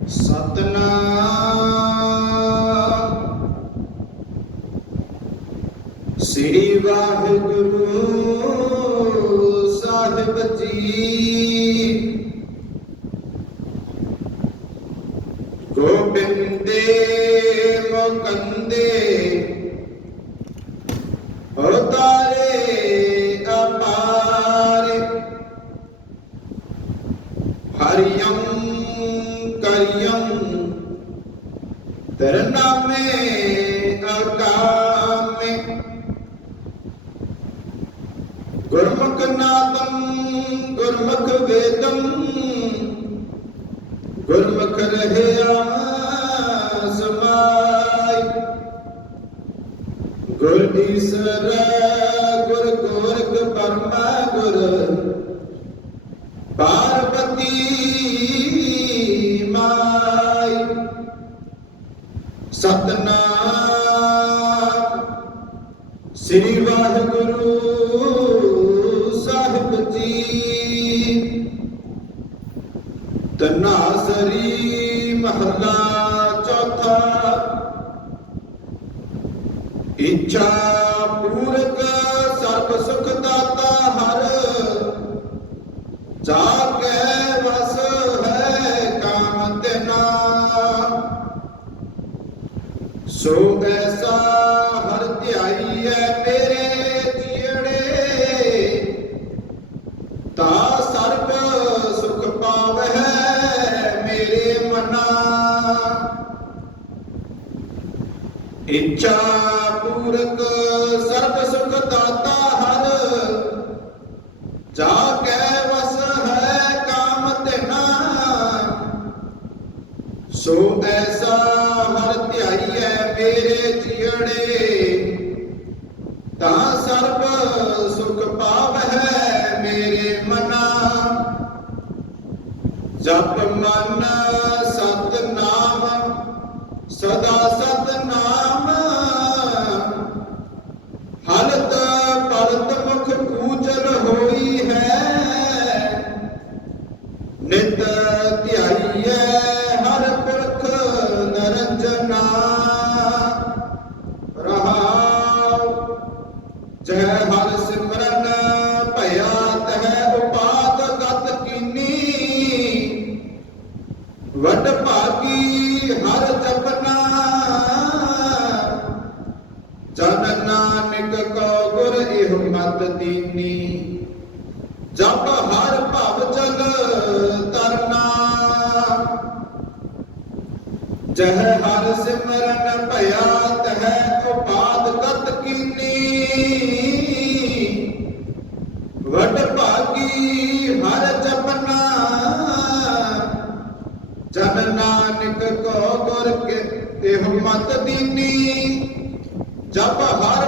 ਸਤਨਾਮ। ਸ੍ਰੀ ਵਾਹਿਗੁਰੂ ਸਾਹਿਬ ਜੀ। ਗੋਬਿੰਦੇ ਮੁਕੰਦੇ ਅਵਤਾਰੇ ਅਪਾਰੇ। ਹਰਿਯੰ ਕਰਿਯੰ ਤਰਨਾਮੇ ਅਕਾਮੇ ਗੁਰਮੁਖ ਨਾਦੰ ਗੁਰਮੁਖ ਵੇਦੰ ਗੁਰਮੁਖ ਰਹਿਆ ਸਮਾਈ ਗੁਰ ਈਸਰ ਗੁਰ ਗੋਰਖ ਪਰਮਾ ਗੁਰ ਸਤਨਾਮ। ਸ੍ਰੀ ਵਾਹਿਗੁਰੂ ਸਾਹਿਬ ਜੀ। ਤਨਾਸਰੀ ਮਹੱਲਾ ਚੌਥਾ। ਇੱਛਾ ਪੂਰਕ ਸਰਬ ਸੁਖ ਦਾਤਾ ਹਰ। ਜਾ ਕੇ ਸੋ ਐਸਾ ਹਰ ਧਿਆਈ ਹੈ ਮੇਰੇ ਜੀੜੇ। ਤਾ ਸਰਬ ਸੁਖ ਪਾਵਹਿ ਮੇਰੇ ਮਨਾ। ਇੱਛਾ ਪੂਰਕ ਸਰਬ ਸੁਖ ਦਾਤਾ ਹਰ। ਜਾ ਕੇ ਵਸ ਹੈ ਕਾਮ ਤੇਨਾ ਸੋ ਐਸਾ ਮੇਰੇ ਜੀੜੇ ਤਾਂ ਸਰਬ ਸੁਖ ਪਾਵਹਿ ਮੇਰੇ ਮਨਾ। ਜਪ ਮਨ ਸਤਨਾਮ ਸਦਾ ਸਤਨਾਮ ਹਲਤ ਪਲਤ ਮੁਖ ਕੂਚਲ ਹੋਈ ਹੈ। ਨਿਤ ਧਿਆਈਐ ਗੁਰ ਮਤ ਦੀਨੀ ਜਪ ਹਰ ਭਵ ਚਲ ਤਰਨਾ। ਜਹ ਹਰ ਸਿਮਰਨ ਭਇਆ, ਤਹਿ ਉਪਾਦ ਕਤ ਕੀਨੀ। ਵਡ ਭਾਗੀ ਹਰ ਜਪਨਾ। ਜਨ ਨਾਨਕ ਕੋ ਗੁਰ ਕੇ, ਇਹ ਮਤ ਦੀਨੀ। ਜਪ ਹਰ